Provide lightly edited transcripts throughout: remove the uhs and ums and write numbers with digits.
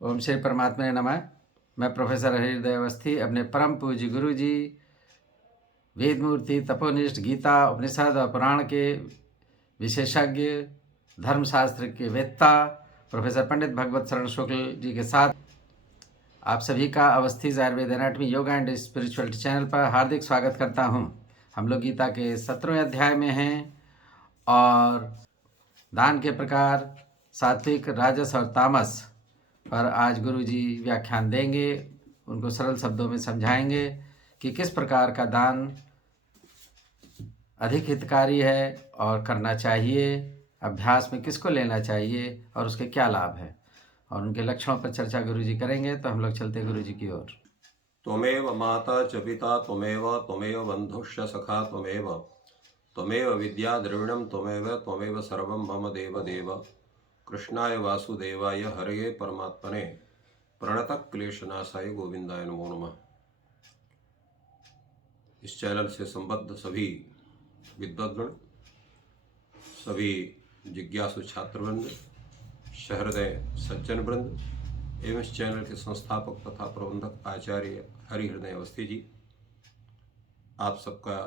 ओम श्री परमात्मा नमः। मैं प्रोफेसर हृदय अवस्थी अपने परम पूज्य गुरु जी वेदमूर्ति तपोनिष्ठ गीता उपनिषद और पुराण के विशेषज्ञ धर्मशास्त्र के वेत्ता प्रोफेसर पंडित भगवत शरण शुक्ल जी के साथ आप सभी का Awasthi Ayurveda anatomy yoga and spirituality channel पर हार्दिक स्वागत करता हूं। हम लोग गीता के 17वें अध्याय में हैं और दान के प्रकार सात्विक, राजस और तामस पर आज गुरु जी व्याख्यान देंगे। उनको सरल शब्दों में समझाएंगे कि किस प्रकार का दान अधिक हितकारी है और करना चाहिए, अभ्यास में किसको लेना चाहिए और उसके क्या लाभ है, और उनके लक्षणों पर चर्चा गुरु जी करेंगे। तो हम लोग चलते गुरु जी की ओर। त्वमेव माता च पिता त्वमेव बन्धुश्च सखा त्वमेव विद्या द्रविणं त्वमेव सर्वं मम देव कृष्णाय वासुदेवाय हरये परमात्मने प्रणतः क्लेशनाशाय गोविंदाय नमो नमः। इस चैनल से संबद्ध सभी विद्वद्गण, सभी जिज्ञासु छात्रवृंद, सहृदय सज्जन वृंद एवं इस चैनल के संस्थापक तथा प्रबंधक आचार्य हरिहृदय अवस्थी जी, आप सबका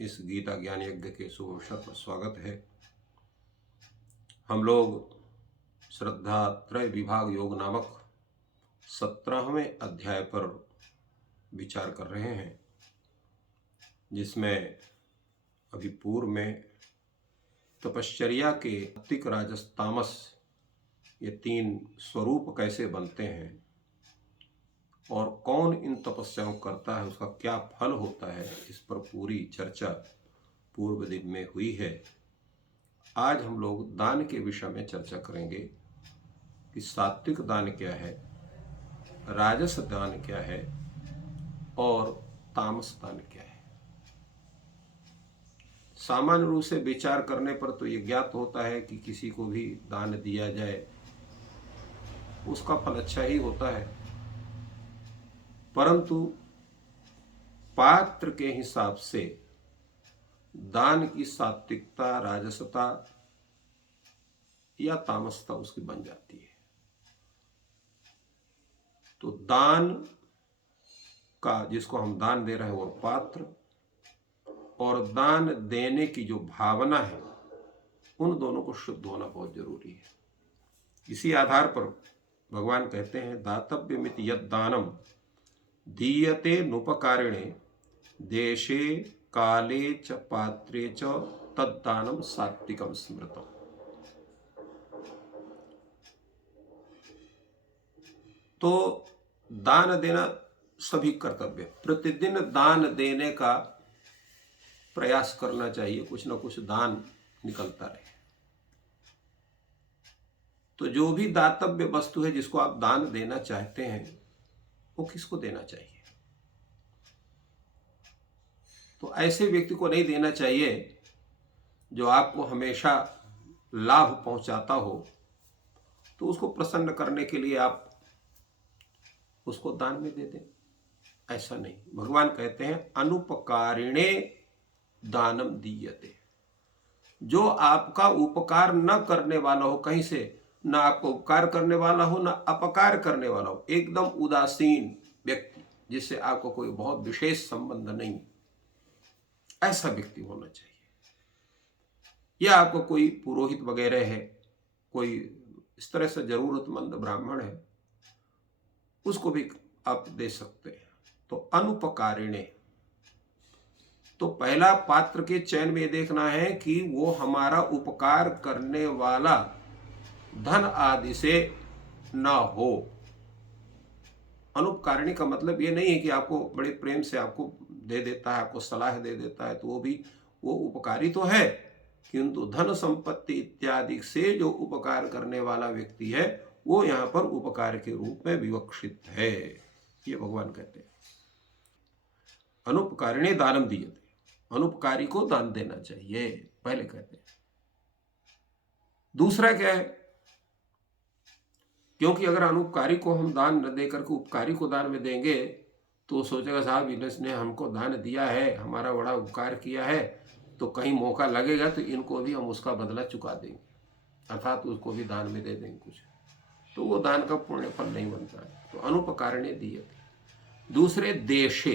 इस गीता ज्ञान यज्ञ के शुभ अवसर पर स्वागत है। हम लोग श्रद्धा त्रय विभाग योग नामक 17वें अध्याय पर विचार कर रहे हैं, जिसमें अभी पूर्व में तपश्चर्या के सात्विक, राजस, तामस ये 3 स्वरूप कैसे बनते हैं और कौन इन तपस्याओं करता है, उसका क्या फल होता है, इस पर पूरी चर्चा पूर्व दिन में हुई है। आज हम लोग दान के विषय में चर्चा करेंगे कि सात्विक दान क्या है, राजस दान क्या है और तामस दान क्या है। सामान्य रूप से विचार करने पर तो ये ज्ञात होता है कि किसी को भी दान दिया जाए उसका फल अच्छा ही होता है, परंतु पात्र के हिसाब से दान की सात्विकता, राजसता या तामसता उसकी बन जाती है। तो दान का, जिसको हम दान दे रहे हैं, वो पात्र और दान देने की जो भावना है, उन दोनों को शुद्ध होना बहुत जरूरी है। इसी आधार पर भगवान कहते हैं, दातव्यमिति यद दानम दीयते नुपकारिणे देशे काले च पात्रे च तद्दानम सात्विकम स्मृतम। तो दान देना सभी कर्तव्य, प्रतिदिन दान देने का प्रयास करना चाहिए, कुछ न कुछ दान निकलता रहे। तो जो भी दातव्य वस्तु है जिसको आप दान देना चाहते हैं, वो किसको देना चाहिए? तो ऐसे व्यक्ति को नहीं देना चाहिए जो आपको हमेशा लाभ पहुंचाता हो, तो उसको प्रसन्न करने के लिए आप उसको दान में दे दें, ऐसा नहीं। भगवान कहते हैं अनुपकारिणे दानम दीयते। जो आपका उपकार न करने वाला हो, कहीं से ना आपको उपकार करने वाला हो ना अपकार करने वाला हो, एकदम उदासीन व्यक्ति जिससे आपको कोई बहुत विशेष संबंध नहीं, ऐसा व्यक्ति होना चाहिए। या आपको कोई पुरोहित वगैरह है, कोई इस तरह से जरूरतमंद ब्राह्मण है, उसको भी आप दे सकते हैं। तो अनुपकारिणे, तो पहला पात्र के चयन में देखना है कि वो हमारा उपकार करने वाला धन आदि से ना हो। अनुपकारिणी का मतलब ये नहीं है कि आपको बड़े प्रेम से आपको दे देता है, आपको सलाह दे देता है, तो वो उपकारी तो है, किंतु धन संपत्ति इत्यादि से जो उपकार करने वाला व्यक्ति है वो यहाँ पर उपकार के रूप में विवक्षित है, ये भगवान कहते हैं। अनुपकारिणे दानम दीयते, अनुपकारी को दान देना चाहिए, पहले कहते हैं। दूसरा क्या है, क्योंकि अगर अनुपकारी को हम दान न देकर के उपकारी को दान में देंगे तो सोचेगा साहब इसने हमको दान दिया है, हमारा बड़ा उपकार किया है, तो कहीं मौका लगेगा तो इनको भी हम उसका बदला चुका देंगे, अर्थात उसको भी दान में दे देंगे कुछ। तो वो दान का पुण्य फल नहीं बनता है। तो अनुपकारणे दीयते। दूसरे, देशे,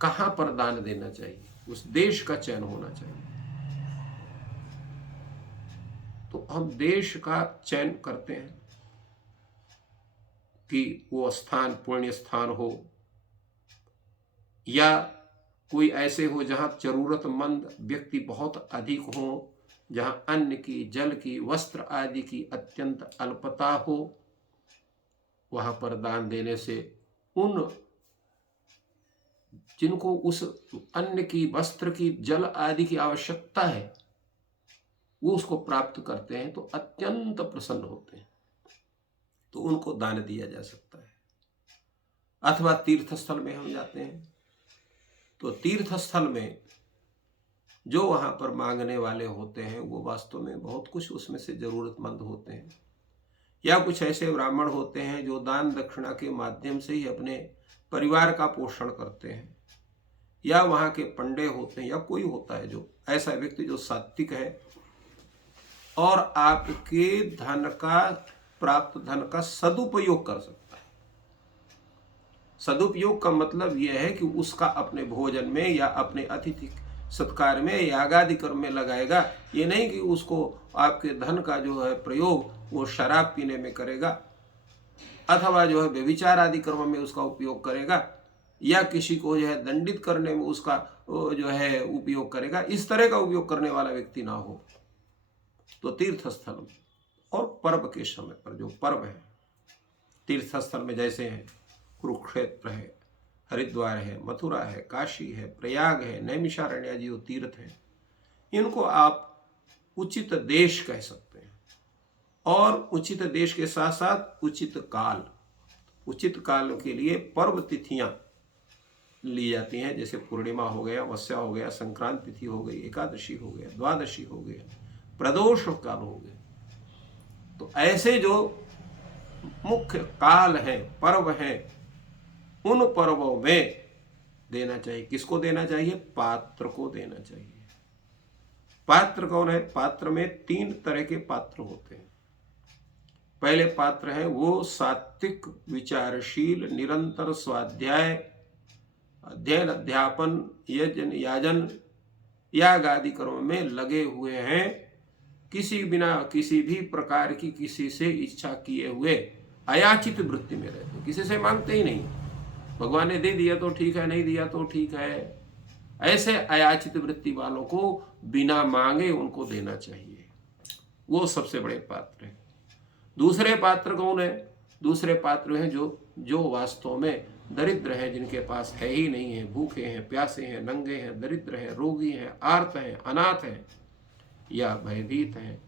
कहाँ पर दान देना चाहिए, उस देश का चयन होना चाहिए। तो हम देश का चयन करते हैं कि वो स्थान पुण्य स्थान हो, या कोई ऐसे हो जहां जरूरतमंद व्यक्ति बहुत अधिक हो, जहां अन्न की, जल की, वस्त्र आदि की अत्यंत अल्पता हो। वहां पर दान देने से उन जिनको उस अन्न की, वस्त्र की, जल आदि की आवश्यकता है, वो उसको प्राप्त करते हैं तो अत्यंत प्रसन्न होते हैं, तो उनको दान दिया जा सकता है। अथवा तीर्थ स्थल में हम जाते हैं तो तीर्थ स्थल में जो वहां पर मांगने वाले होते हैं वो वास्तव में बहुत कुछ उसमें से जरूरतमंद होते हैं, या कुछ ऐसे ब्राह्मण होते हैं जो दान दक्षिणा के माध्यम से ही अपने परिवार का पोषण करते हैं, या वहाँ के पंडे होते हैं, या कोई होता है जो ऐसा व्यक्ति जो सात्विक है और आपके धन का, प्राप्त धन का सदुपयोग कर सकता है। सदुपयोग का मतलब यह है कि उसका अपने भोजन में या अपने अतिथि सत्कार में, यागादि कर्म में लगाएगा। ये नहीं कि उसको आपके धन का जो है प्रयोग वो शराब पीने में करेगा, अथवा जो है व्यभिचार आदि कर्म में उसका उपयोग करेगा, या किसी को जो है दंडित करने में उसका जो है उपयोग करेगा। इस तरह का उपयोग करने वाला व्यक्ति ना हो। तो तीर्थ स्थल में और पर्व के समय पर, जो पर्व है तीर्थ स्थल में, जैसे हैं कुरुक्षेत्र है, हरिद्वार है, मथुरा है, काशी है, प्रयाग है, नैमिषारण्य जी वो तीर्थ है, इनको आप उचित देश कह सकते हैं। और उचित देश के साथ साथ उचित काल, उचित काल के लिए पर्व तिथियां ली जाती हैं। जैसे पूर्णिमा हो गया, वस्या हो गया, संक्रांत तिथि हो गई, एकादशी हो गया, द्वादशी हो गया, प्रदोष काल हो गया। तो ऐसे जो मुख्य काल हैं, पर्व हैं, उन पर्वों में देना चाहिए। किसको देना चाहिए? पात्र को देना चाहिए। पात्र कौन है? पात्र में 3 तरह के पात्र होते हैं। पहले पात्र है वो सात्विक, विचारशील, निरंतर स्वाध्याय, अध्ययन, अध्यापन, यजन, याजन, याग आदि कर्म में लगे हुए हैं, किसी बिना किसी भी प्रकार की किसी से इच्छा किए हुए अयाचित वृत्ति में रहते, किसी से मांगते ही नहीं। भगवान ने दे दिया तो ठीक है, नहीं दिया तो ठीक है। ऐसे अयाचित वृत्ति वालों को बिना मांगे उनको देना चाहिए। वो सबसे बड़े पात्र हैं। दूसरे पात्र कौन है? दूसरे पात्र हैं जो वास्तव में दरिद्र हैं, जिनके पास है ही नहीं है, भूखे हैं, प्यासे हैं, नंगे हैं, दरिद्र हैं, रोगी हैं, आर्त हैं, अनाथ हैं, या भयभीत हैं,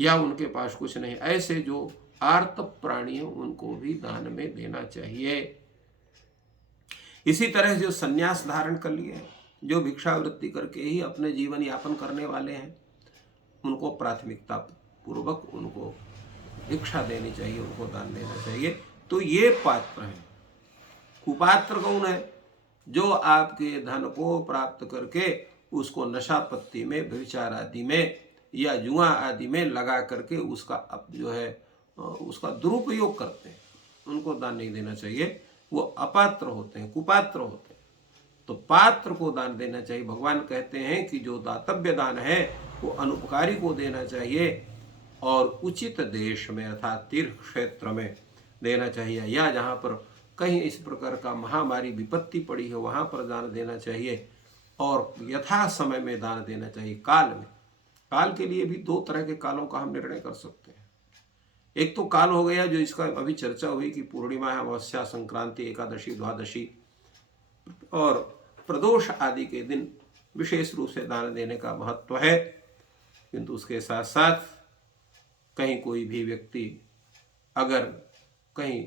या उनके पास कुछ नहीं। ऐसे जो आर्त प्राणी हैं उनको भी दान में देना चाहिए। इसी तरह जो संन्यास धारण कर लिए हैं, जो भिक्षावृत्ति करके ही अपने जीवन यापन करने वाले हैं, उनको प्राथमिकता पूर्वक उनको भिक्षा देनी चाहिए, उनको दान देना चाहिए। तो ये पात्र हैं। कुपात्र कौन है? जो आपके धन को प्राप्त करके उसको नशा पत्ती में, व्यभिचार आदि में या जुआ आदि में लगा करके उसका अब जो है उसका दुरुपयोग करते हैं, उनको दान नहीं देना चाहिए। वो अपात्र होते हैं, कुपात्र होते हैं। तो पात्र को दान देना चाहिए। भगवान कहते हैं कि जो दातव्य दान है वो अनुपकारी को देना चाहिए, और उचित देश में अर्थात तीर्थ क्षेत्र में देना चाहिए, या जहाँ पर कहीं इस प्रकार का महामारी विपत्ति पड़ी है वहाँ पर दान देना चाहिए, और यथा समय में दान देना चाहिए। काल में, काल के लिए भी 2 तरह के कालों का हम निर्णय कर सकते हैं। एक तो काल हो गया जो इसका अभी चर्चा हुई कि पूर्णिमा, अमावस्या, संक्रांति, एकादशी, द्वादशी और प्रदोष आदि के दिन विशेष रूप से दान देने का महत्व है। किंतु उसके साथ साथ कहीं कोई भी व्यक्ति अगर कहीं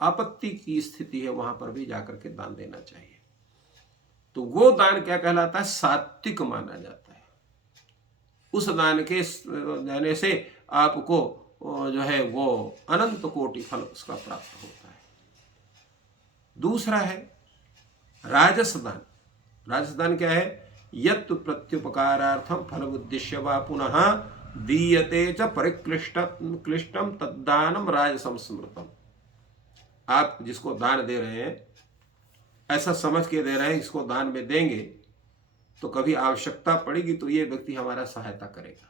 आपत्ति की स्थिति है वहां पर भी जाकर के दान देना चाहिए। तो वो दान क्या कहलाता है? सात्विक माना जाता है। उस दान के देने से आपको जो है वो अनंत कोटि फल उसका प्राप्त होता है। दूसरा है राजस दान। राजस दान क्या है? यत् प्रत्युपकारार्थम फल उद्देश्य वा पुनः दीयते च क्लिष्टम तद्दानम राजसम स्मृतम। आप जिसको दान दे रहे हैं ऐसा समझ के दे रहे हैं, इसको दान में देंगे तो कभी आवश्यकता पड़ेगी तो ये व्यक्ति हमारा सहायता करेगा,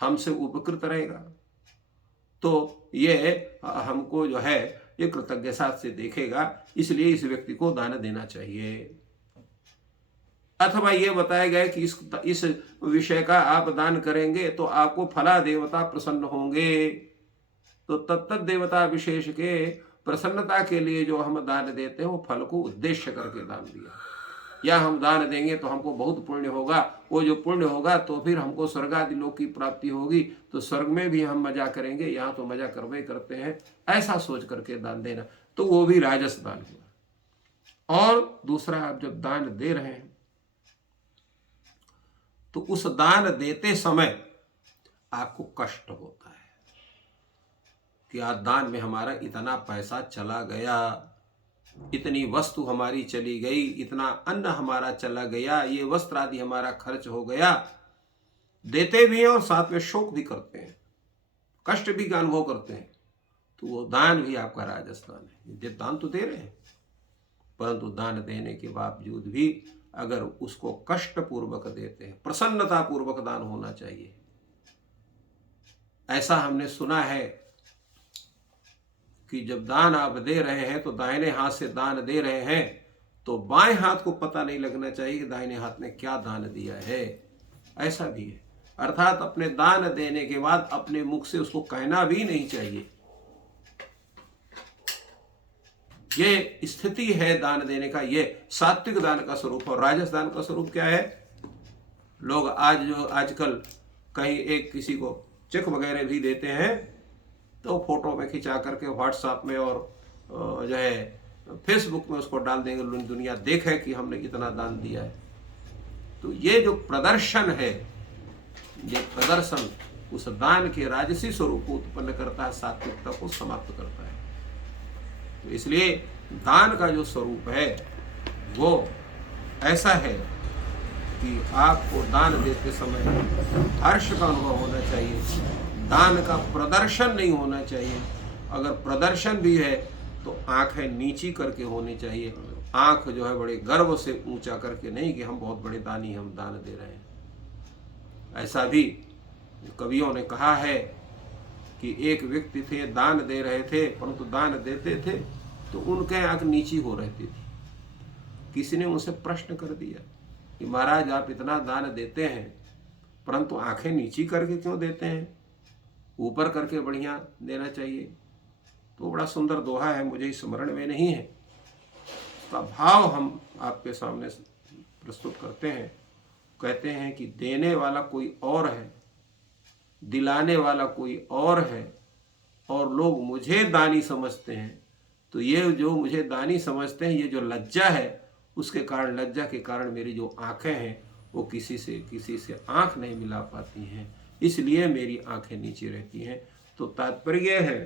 हमसे उपकृत रहेगा, तो ये हमको जो है ये कृतज्ञता से देखेगा, इसलिए इस व्यक्ति को दान देना चाहिए। अथवा ये बताया गया कि इस विषय का आप दान करेंगे तो आपको फला देवता प्रसन्न होंगे, तो तत्त देवता विशेष के प्रसन्नता के लिए जो हम दान देते हैं वो फल को उद्देश्य करके दान दिया। या हम दान देंगे तो हमको बहुत पुण्य होगा, वो जो पुण्य होगा तो फिर हमको स्वर्ग आदि लोक की प्राप्ति होगी, तो स्वर्ग में भी हम मजा करेंगे, यहाँ तो मजा करवे करते हैं, ऐसा सोच करके दान देना, तो वो भी राजस दान हुआ। और दूसरा, आप जब दान दे रहे हैं तो उस दान देते समय आपको कष्ट होता है कि आज दान में हमारा इतना पैसा चला गया, इतनी वस्तु हमारी चली गई, इतना अन्न हमारा चला गया, ये वस्त्र आदि हमारा खर्च हो गया। देते भी हैं और साथ में शोक भी करते हैं, कष्ट भी का अनुभव करते हैं, तो वो दान भी आपका राजस्थान है। दान तो दे रहे हैं, परंतु दान देने के बावजूद भी अगर उसको कष्ट पूर्वक देते हैं, प्रसन्नता पूर्वक दान होना चाहिए। ऐसा हमने सुना है कि जब दान आप दे रहे हैं तो दाहिने हाथ से दान दे रहे हैं तो बाएं हाथ को पता नहीं लगना चाहिए कि दाहिने हाथ ने क्या दान दिया है। ऐसा भी है, अर्थात अपने दान देने के बाद अपने मुख से उसको कहना भी नहीं चाहिए। ये स्थिति है दान देने का, ये सात्विक दान का स्वरूप। और राजस दान का स्वरूप क्या है? लोग आजकल कहीं एक किसी को चेक वगैरह भी देते हैं तो फोटो में खिंचा करके व्हाट्सएप में और जो है फेसबुक में उसको डाल देंगे, दुनिया देखे कि हमने कितना दान दिया है। तो ये जो प्रदर्शन है, ये प्रदर्शन उस दान के राजसी स्वरूप को उत्पन्न करता है, सात्विकता को समाप्त करता है। तो इसलिए दान का जो स्वरूप है वो ऐसा है कि आपको दान देते समय हर्ष का अनुभव होना चाहिए, दान का प्रदर्शन नहीं होना चाहिए। अगर प्रदर्शन भी है तो आंखें नीची करके होनी चाहिए, आंख जो है बड़े गर्व से ऊंचा करके नहीं कि हम बहुत बड़े दानी, हम दान दे रहे हैं। ऐसा भी कवियों ने कहा है कि एक व्यक्ति थे, दान दे रहे थे, परंतु दान देते थे तो उनके आंख नीची हो रहती थी। किसी ने उनसे प्रश्न कर दिया कि महाराज आप इतना दान देते हैं परंतु आंखें नीची करके क्यों देते हैं, ऊपर करके बढ़िया देना चाहिए। तो बड़ा सुंदर दोहा है, मुझे स्मरण में नहीं है, उसका भाव हम आपके सामने प्रस्तुत करते हैं। कहते हैं कि देने वाला कोई और है, दिलाने वाला कोई और है, और लोग मुझे दानी समझते हैं। तो ये जो मुझे दानी समझते हैं, ये जो लज्जा है, उसके कारण, लज्जा के कारण मेरी जो आंखें हैं वो किसी से आंख नहीं मिला पाती हैं, इसलिए मेरी आंखें नीचे रहती हैं। तो तात्पर्य है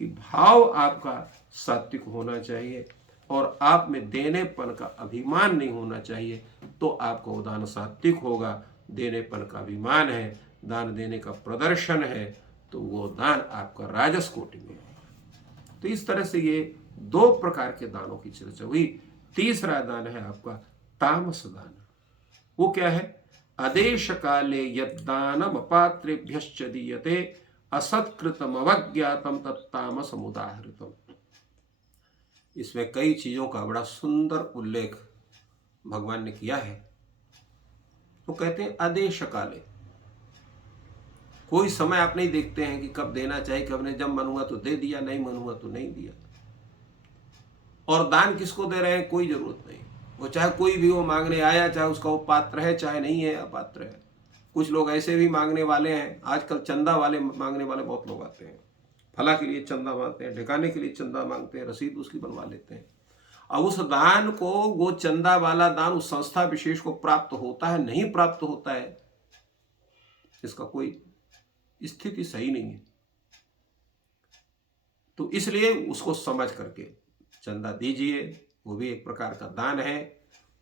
कि भाव आपका सात्विक होना चाहिए और आप में देनेपन का अभिमान नहीं होना चाहिए, तो आपका वो दान सात्विक होगा। देनेपन का अभिमान है, दान देने का प्रदर्शन है, तो वो दान आपका राजस कोटि में होगा। तो इस तरह से ये दो प्रकार के दानों की चर्चा हुई। तीसरा दान है आपका तामस दान। वो क्या है? आदेश काले यद्दानम अपात्रेभ्यश्च दीयते असत्कृतम अवज्ञातम तत्तामस मुदाहृतम। इसमें कई चीजों का बड़ा सुंदर उल्लेख भगवान ने किया है। तो कहते हैं आदेश काले, कोई समय आप नहीं देखते हैं कि कब देना चाहिए, कब नहीं, जब मन हुआ तो दे दिया, नहीं मन हुआ तो नहीं दिया। और दान किसको दे रहे हैं, कोई जरूरत नहीं, वो चाहे कोई भी वो मांगने आया, चाहे उसका वो पात्र है चाहे नहीं है, अपात्र है। कुछ लोग ऐसे भी मांगने वाले हैं, आजकल चंदा वाले मांगने वाले बहुत लोग आते हैं, फला के लिए चंदा मांगते हैं, ठिकाने के लिए चंदा मांगते हैं, रसीद उसकी बनवा लेते हैं। अब उस दान को, वो चंदा वाला दान उस संस्था विशेष को प्राप्त होता है, नहीं प्राप्त होता है, इसका कोई स्थिति सही नहीं है। तो इसलिए उसको समझ करके चंदा दीजिए, वो भी एक प्रकार का दान है।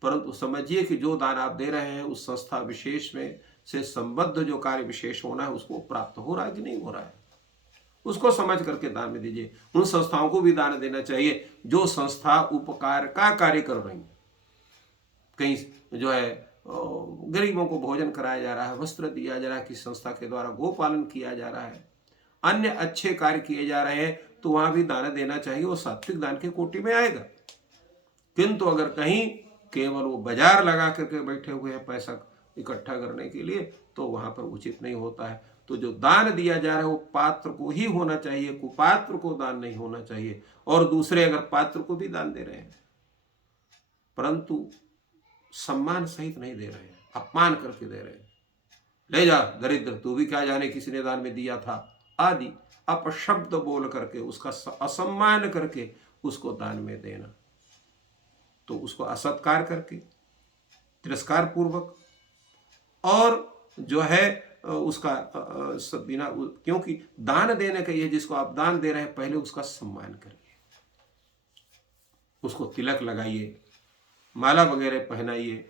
परंतु समझिए कि जो दान आप दे रहे हैं उस संस्था विशेष में से संबद्ध जो कार्य विशेष होना है उसको प्राप्त हो रहा है कि नहीं हो रहा है, उसको समझ करके दान में दीजिए। उन संस्थाओं को भी दान देना चाहिए जो संस्था उपकार का कार्य कर रही है। कहीं जो है गरीबों को भोजन कराया जा रहा है, वस्त्र दिया जा रहा है, किसी संस्था के द्वारा गोपालन किया जा रहा है, अन्य अच्छे कार्य किए जा रहे हैं, तो वहां भी दान देना चाहिए, वो सात्विक दान के कोटि में आएगा। किंतु अगर कहीं केवल वो बाजार लगा करके बैठे हुए हैं पैसा इकट्ठा करने के लिए, तो वहां पर उचित नहीं होता है। तो जो दान दिया जा रहा है वो पात्र को ही होना चाहिए, कुपात्र को दान नहीं होना चाहिए। और दूसरे अगर पात्र को भी दान दे रहे हैं परंतु सम्मान सहित नहीं दे रहे हैं, अपमान करके दे रहे हैं, ले जा दरिद्र, तू भी क्या जाने किसने दान में दिया था आदि अपशब्द बोल करके उसका असम्मान करके उसको दान में देना, तो उसको असत्कार करके तिरस्कार पूर्वक और जो है उसका सब बिना, क्योंकि दान देने का ये जिसको आप दान दे रहे हैं पहले उसका सम्मान करिए, उसको तिलक लगाइए, माला वगैरह पहनाइए,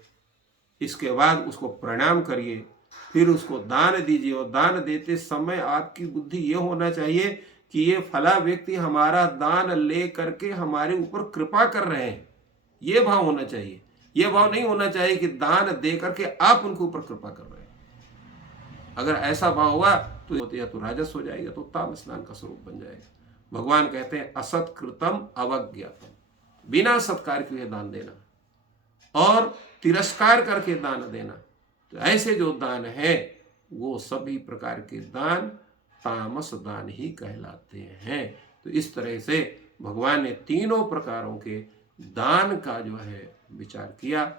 इसके बाद उसको प्रणाम करिए, फिर उसको दान दीजिए। और दान देते समय आपकी बुद्धि ये होना चाहिए कि ये फला व्यक्ति हमारा दान ले करके हमारे ऊपर कृपा कर रहे हैं, ये भाव होना चाहिए। ये भाव नहीं होना चाहिए कि दान दे करके आप उनके ऊपर कृपा कर रहे हैं। अगर ऐसा भाव हुआ तो या तो राजस हो जाएगा, तो तामस स्नान का स्वरूप बन जाएगा। भगवान कहते हैं असत्कृतम अवज्ञातम, बिना सत्कार के दान देना और तिरस्कार करके दान देना, तो ऐसे जो दान है वो सभी प्रकार के दान तामस दान ही कहलाते हैं। तो इस तरह से भगवान ने तीनों प्रकारों के दान का जो है विचार किया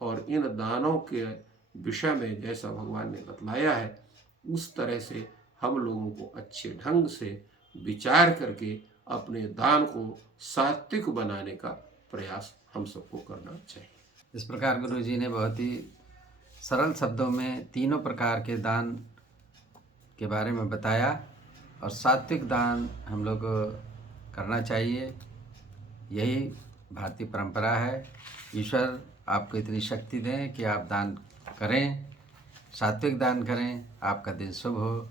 और इन दानों के विषय में जैसा भगवान ने बतलाया है उस तरह से हम लोगों को अच्छे ढंग से विचार करके अपने दान को सात्विक बनाने का प्रयास हम सबको करना चाहिए। इस प्रकार गुरु जी ने बहुत ही सरल शब्दों में तीनों प्रकार के दान के बारे में बताया और सात्विक दान हम लोग करना चाहिए, यही भारतीय परंपरा है। ईश्वर आपको इतनी शक्ति दें कि आप दान करें, सात्विक दान करें। आपका दिन शुभ हो।